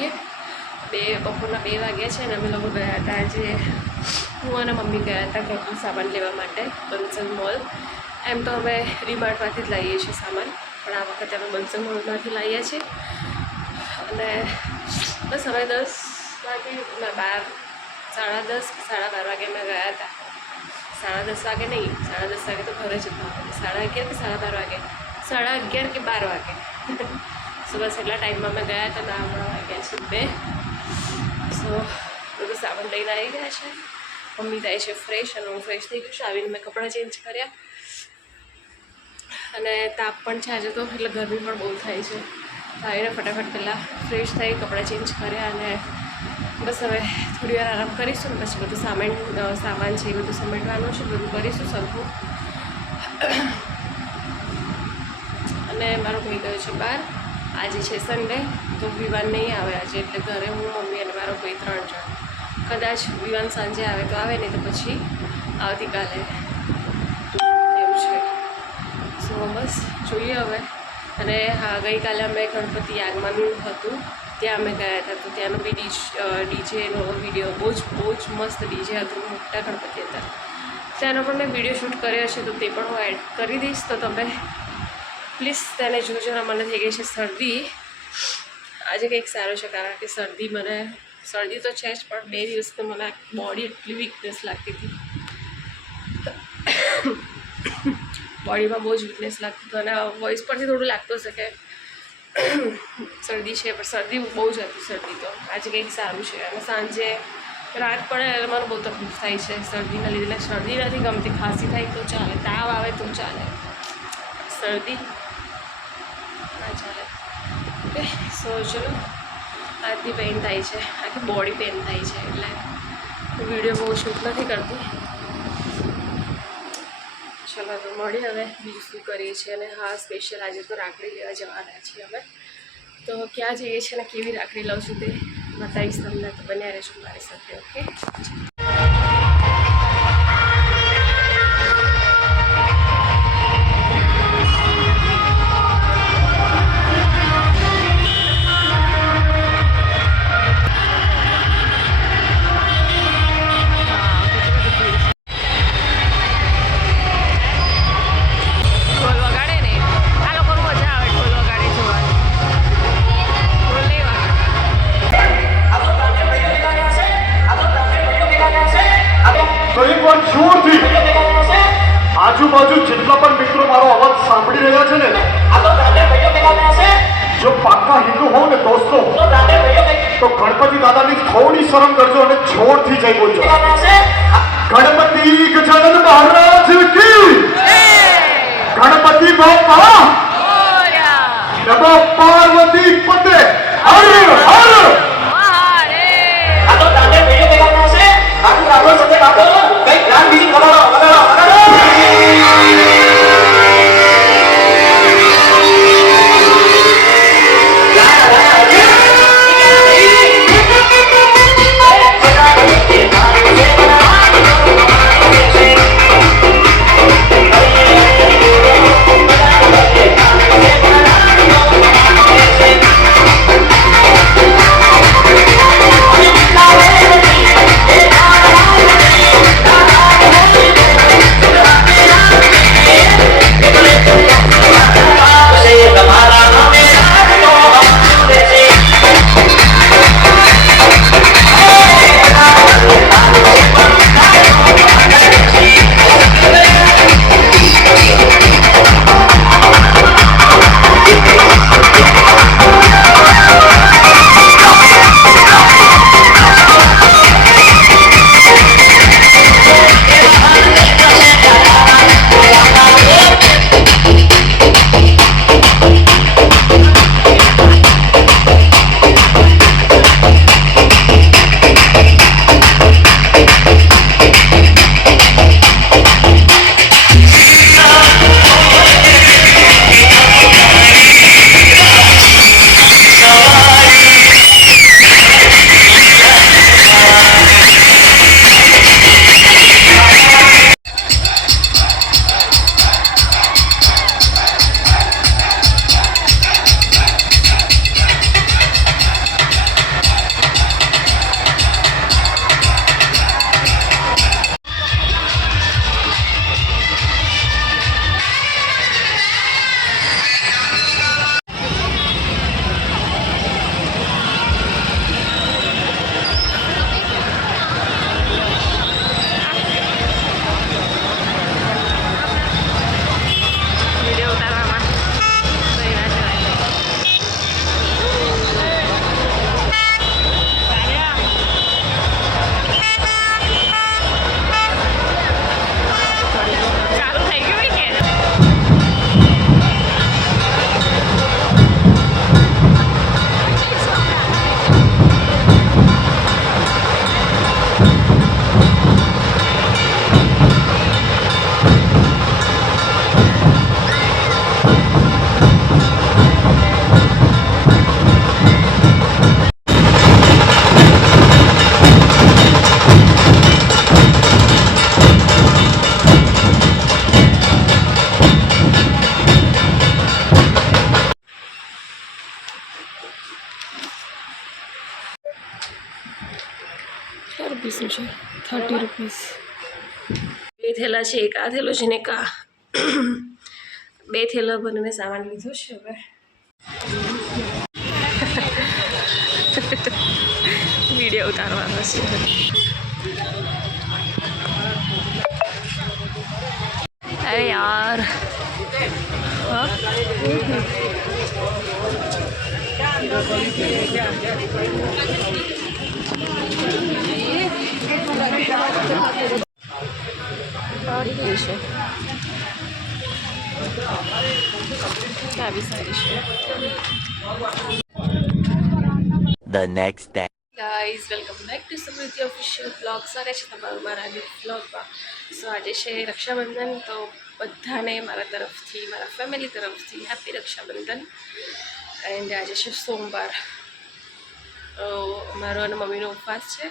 છીએ. બપોરના 2 વાગ્યા છે અને અમે લોકો ગયા હતા આજે, હું અને મમ્મી ગયા હતા ઘરનું સામાન લેવા માટે બંસલ મોલ. એમ તો અમે ડીમાર્ટમાંથી જ લાવીએ છીએ સામાન, પણ આ વખતે અમે બંસલ મોલમાંથી લાવીએ છીએ. અને બસ હવે 10 વાગે 12 10:30 12 વાગે અમે ગયા હતા. 10:30 વાગે નહીં, 10:30 વાગે તો ઘરે જ હતા. 11:30 કે 12:30 વાગે, 11:30 કે 12 વાગે. સો બસ એટલા ટાઈમમાં અમે ગયા હતા. હમણાં વાગ્યા છે 2. સો બધું સામાન લઈને આવી ગયા છે. મમ્મી થાય છે ફ્રેશ અને હું ફ્રેશ થઈ ગયું છું. આવીને મેં કપડાં ચેન્જ કર્યા અને તાપ પણ છે આજે તો, એટલે ગરમી પણ બહુ થાય છે. આવીને ફટાફટ પહેલાં ફ્રેશ થઈ કપડાં ચેન્જ કર્યા અને બસ હવે થોડી વાર આરામ કરીશું ને પછી બધું સામાન છે એ બધું સમેટવાનું છે, બધું કરીશું સરખું. અને મારો ભાઈ ગયો છે બહાર. આજે છે સન્ડે તો વિવાન નહીં આવે આજે, એટલે ઘરે હું, મમ્મી અને મારો ભાઈ 3 જણ. કદાચ વિવાન સાંજે આવે તો આવે, નહીં તો પછી આવતીકાલે એવું છે. સો બસ જોઈએ હવે. અને હા, ગઈકાલે અમે ગણપતિ આગમન હતું ત્યાં અમે ગયા હતા, તો ત્યાંનો બી ડીજેનો વિડીયો બહુ જ મસ્ત ડીજે હતું, મોટા ગણપતિ હતા. ત્યાંનો પણ મેં વિડીયો શૂટ કર્યો છે, તો તે પણ હું એડ કરી દઈશ, તો તમે પ્લીઝ તેને જોજો. મને થઈ ગઈ છે શરદી. આજે કંઈક સારું છે, કારણ કે શરદી તો છે જ, પણ 2 દિવસથી મને બોડી એટલી વીકનેસ લાગતી હતી. બોડીમાં બહુ જ વીકનેસ લાગતી હતી અને વોઇસ પરથી થોડું લાગતું હશે કે શરદી છે, પણ શરદી બહુ જ હતી શરદી તો. આજે કંઈક સારું છે. અને સાંજે રાત પડે એટલે મને બહુ તકલીફ થાય છે શરદીના લીધે. શરદી નથી ગમતી, ખાંસી થાય તો ચાલે, તાવ આવે તો ચાલે, શરદી ના ચાલે. ઓકે, સો ચલો. આજની પેઇન થાય છે, આખી બોડી પેઇન થાય છે, એટલે વિડીયો બહુ શૂટ નથી કરતી. ચલો તો મળી હવે બીજું શું કરીએ છીએ. અને હા, સ્પેશિયલ આજે તો રાખડી લેવા જવાના છીએ અમે. તો ક્યાં જઈએ છીએ અને કેવી રાખડી લઉં છું તે બતાવીશ તમને, તો બન્યા રહેજો મારી સાથે. ઓકે. આજુબાજુ જેટલા પણ મિત્રો મારો અવાજ સાંભળી રહ્યા છે ને, જો પાક્કા હિન્દુ હોવ ને દોસ્તો, તો ગણપતિ દાદાની થોડી શરમ કરજો અને જોરથી જઈ બોલજો. ગણપતિ ગજાનન મહારાજ કી, ગણપતિ બાપા, નમો પાર્વતી પતે, હર હર રૂપીસનું છે, 30 રૂપીસ. બે થેલા છે, એક આ થેલો છે ને એક આ. બે થેલા બંને મેં સામાન લીધો છે હવે. વિડીયો ઉતારવાનો છે. અરે યાર સારી ગઈ છે, આ બી સારી છે. The next day. Guys welcome back to સમૃદ્ધિ ઓફિશિયલ બ્લોગ. સ્વાગત છે તમારું મારા ન્યૂ બ્લોગમાં. સો આજે છે રક્ષાબંધન, તો બધાને મારા તરફથી, મારા ફેમિલી તરફથી હેપી રક્ષાબંધન. એન્ડ આજે છે સોમવાર. મારો અને મમ્મીનો ઉપવાસ છે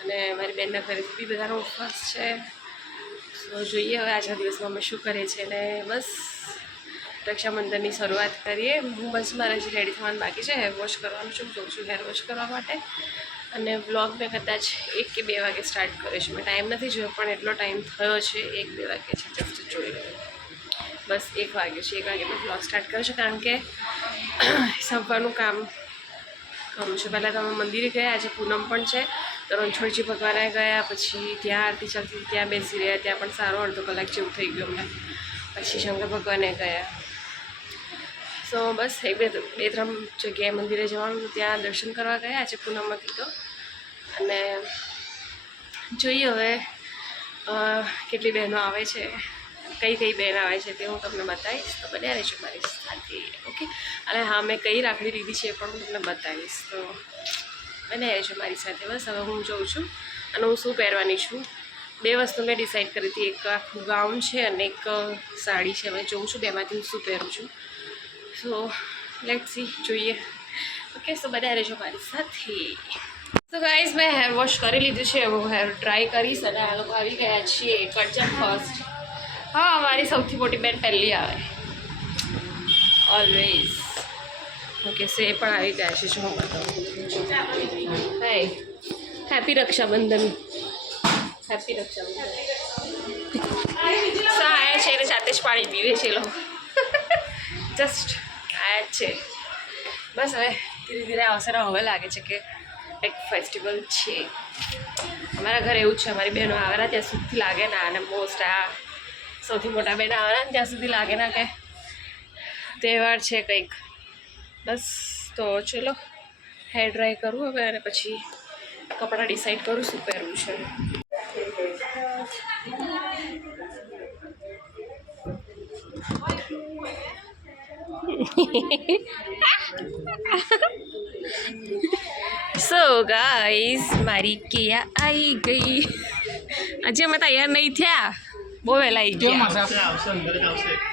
અને મારી બેનના ઘરેથી બી બધાનો ઉપવાસ છે. તો જોઈએ હવે આજના દિવસમાં અમે શું કરીએ છીએ. અને બસ રક્ષાબંધનની શરૂઆત કરીએ. હું બસ મારે જે રેડી થવાનું બાકી છે, હેર વોશ કરવાનું છું, જઉં છું હેર વોશ કરવા માટે. અને વ્લોગ મેં કદાચ 1 કે 2 વાગે સ્ટાર્ટ કર્યો છે. મેં ટાઈમ નથી જોયો પણ એટલો ટાઈમ થયો છે, 1-2 વાગે છે જસ્ટ જોઈ લો. બસ 1 વાગે છે, 1 વાગે મેં વ્લોગ સ્ટાર્ટ કર્યો છે કારણ કે સંપવાનું કામ કરું છું. પહેલાં તો અમે મંદિરે ગયા, આજે પૂનમ પણ છે તો રણછોડજી ભગવાને ગયા, પછી ત્યાં આરતી ચાલતી ત્યાં બેસી રહ્યા, ત્યાં પણ સારો અડધો કલાક જેવું થઈ ગયું અમને. પછી શંકર ભગવાને ગયા. સો બસ 2-3 જગ્યાએ મંદિરે જવાનું હતું, ત્યાં દર્શન કરવા ગયા આજે પૂનમ હતી તો. અને જોઈએ હવે કેટલી બહેનો આવે છે, કઈ કઈ બહેન આવે છે તે હું તમને બતાવીશ. તો બન્યા રહેજો મારી સાથે, ઓકે. અને હા, મેં કઈ રાખડી લીધી છે એ પણ હું તમને બતાવીશ, તો બન્યા રહેજો મારી સાથે. બસ હવે હું જઉં છું અને હું શું પહેરવાની છું. 2 વસ્તુ મેં ડિસાઈડ કરી હતી, એક આખું ગાઉન છે અને એક સાડી છે. હવે જોઉં છું બેમાંથી હું શું પહેરું છું. સો લેટ્સ સી, જોઈએ. ઓકે, સો બધા રહેજો મારી સાથે. તો ગાઈઝ મેં હેર વોશ કરી લીધું છે, હું હેર ડ્રાય કરીશ. અને આ લોકો આવી ગયા છીએ કરજણ ફર્સ્ટ. હા, મારી સૌથી મોટી બેન પહેલી આવે ઓલવેઝ. ઓકે, સો એ પણ આવી ગયા છે. જો હું બતાવું. હાય, હેપી રક્ષાબંધન. હેપી રક્ષાબંધન. સા આયા છે એને જાતે જ પાણી પીવે છે એ લોકો. જસ્ટ આયા જ છે. બસ હવે ધીરે ધીરે આવશે ને હવે લાગે છે કે એક ફેસ્ટિવલ છે. અમારા ઘરે એવું જ છે, અમારી બહેનો આવેલા ત્યાં સુધી લાગે ના, અને મોસ્ટ આ સૌથી મોટા બહેન આવેલા ને ત્યાં સુધી લાગે ના કે તહેવાર છે કંઈક. બસ તો ચલો હેર ડ્રાય કરું હવે અને પછી કપડાં ડિસાઈડ કરું શું પહેરવું છે. સો ગાઈસ મારી કેયા આવી ગઈ. આજે અમે તૈયાર નહીં થયા, બહુ વહેલા આવી ગયા.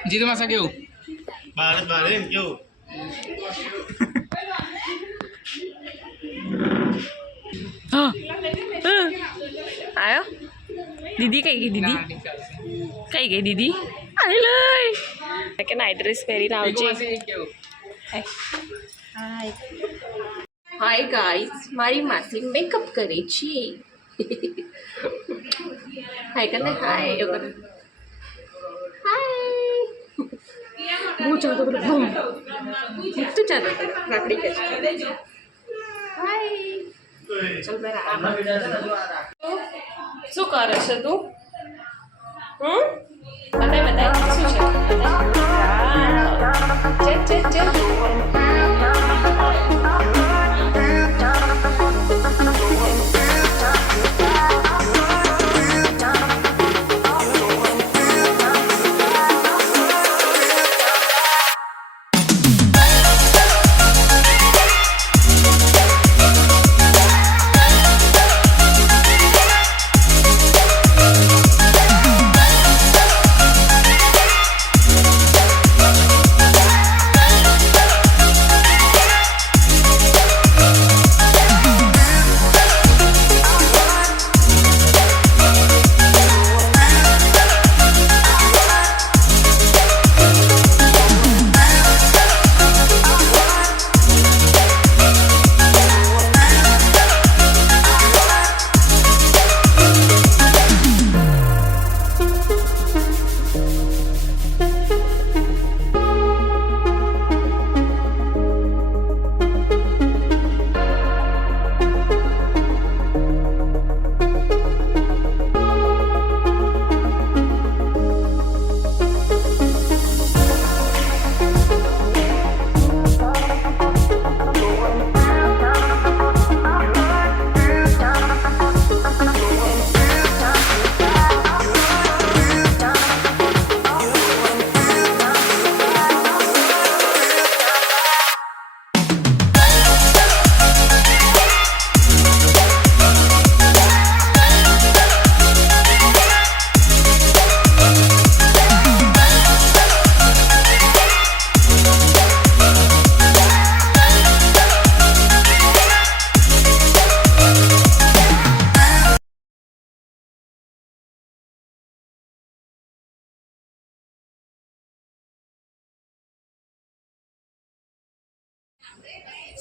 જીતુ માસા કેવું? કેવું આવ્યો? દીદી કઈ ગઈ? દીદી કઈ ગઈ? દીદી આવી લઈ કે નાઇટ ડ્રેસ પહેરીને આવજે. હાય ગાઈસ, મારી માસી મેકઅપ કરે છે. હાય કરે, હાય એવું કરે. હાય બહુ ચાલતો કરે, બહુ તો ચાલતો કરે રાખડી કે છે. હાય ચલ મેરા શું કરે છે તું? બતાય શું છે? ચલ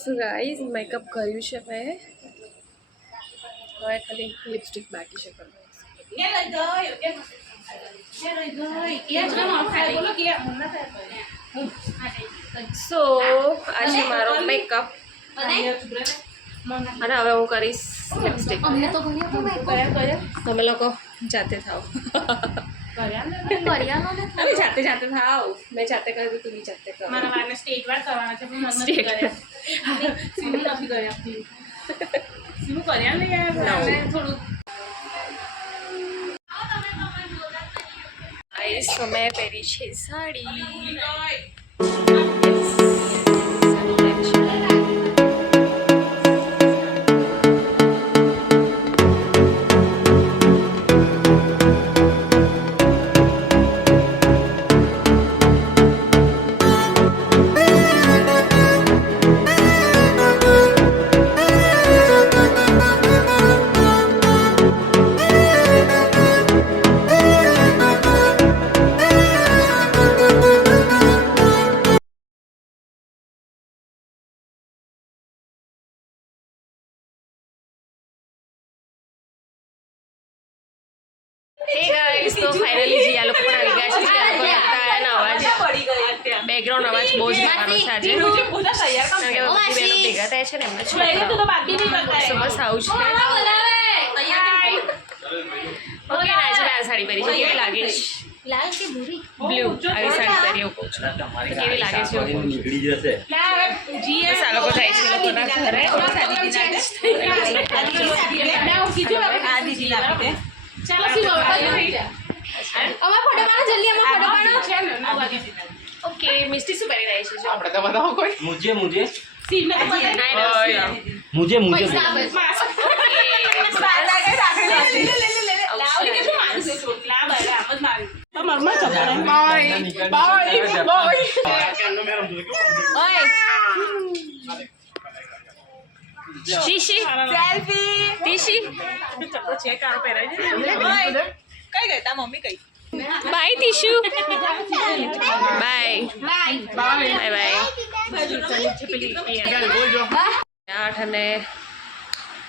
સો ગાઈઝ મેકઅપ કર્યું છે મેં, હવે ખાલી લિપસ્ટિક બાકી છે કરવાનું. સો આજે મારો મેકઅપ અને હવે હું કરીશ લિપસ્ટિક. તમે લોકો જાતે થાવ. અરે જાતે જાતે થાવ. મેં જાતે કર્યું તું બી જાતે કર. મારા વાળને સ્ટેજ વાર કરવાના છે પણ મને Straight નથી કર્યા. સીમું કર્યા ને યાર વાળને થોડું ગાઈસ તો મેં પહેરી છે સાડી. હે ગાઈસ તો ફાઇનલી જી આ લોકો પણ આવી ગયા છે. જે આ લોકો લગતા આયા ને અવાજ પડી ગઈ અત્યારે બેકગ્રાઉન્ડ અવાજ બહુ જ આવવાનો છે આજે. બધા તૈયાર કારણ કે બધી બહેનો ભેગા થાય છે ને એમને તો તો બાકી નહીં કરતા તો બસ આવું છે. ઓકે નાજરા આ સાડી પહેરી છે કેવી લાગે છે? લાલ કે ભૂરી બ્લુ આવી સાડી પહેરી એવું કહું છું. તો કેવી લાગે છે એવું કહું છું. બસ આ લોકો જાય છે એ લોકોના ઘરે. ચાલો સીધો અમાર ફોટો પાડો જલ્દી અમાર ફોટો પાડો ઓકે મિસ્ટી શું પહેરી રહી છે જો? આપણે તો બતાવો કોઈ. मुझे मुझे સીને તો I know. मुझे मुझे પૈસા આપે શીશી ટીશી બાય ટીશુ બાય બાય બાય. 8 અને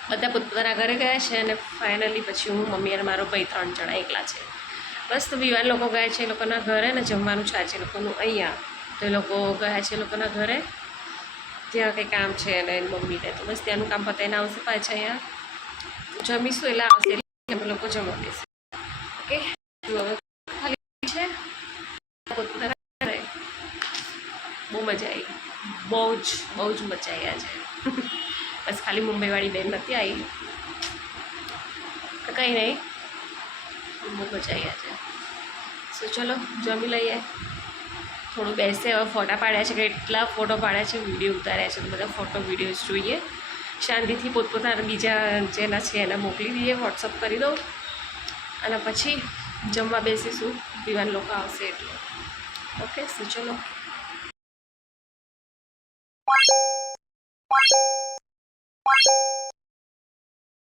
બધા પોતપોતાના ઘરે ગયા છે અને ફાઇનલી પછી હું મમ્મી અને મારો ભાઈ 3 જણા એકલા છે. બસ તો વિવાન લોકો ગયા છે એ લોકોના ઘરે ને જમવાનું છે આજે લોકોનું અહીંયા. તો એ લોકો ગયા છે એ લોકોના ઘરે, ત્યાં કંઈ કામ છે અને એની મમ્મીને. તો બસ ત્યાંનું કામ પતાવીને આવશે પાછા અહીંયા જમીશું એટલે આવશે અમે લોકો જમવા બેસે. ઓકે હવે ખાલી છે પોતપોતાના ઘરે. બહુ મજા આવી, બહુ જ મજા આવી આજે. બસ ખાલી મુંબઈવાળી બેન નથી આવી તો કંઈ નહીં, બહુ મજા આવી આજે. સો ચલો જમી લઈએ, થોડું બેસે. હવે ફોટા પાડ્યા છે, કેટલા ફોટો પાડ્યા છે, વિડીયો ઉતાર્યા છે, તો બધા ફોટો વિડીયોઝ જોઈએ. શાંતિથી પોતપોતાના બીજા જેના છે એને મોકલી દઈએ, વોટ્સઅપ કરી દઉં અને પછી જમવા બેસીશું. વિવાન લોકો આવશે એટલે. ઓકે સો ચલો.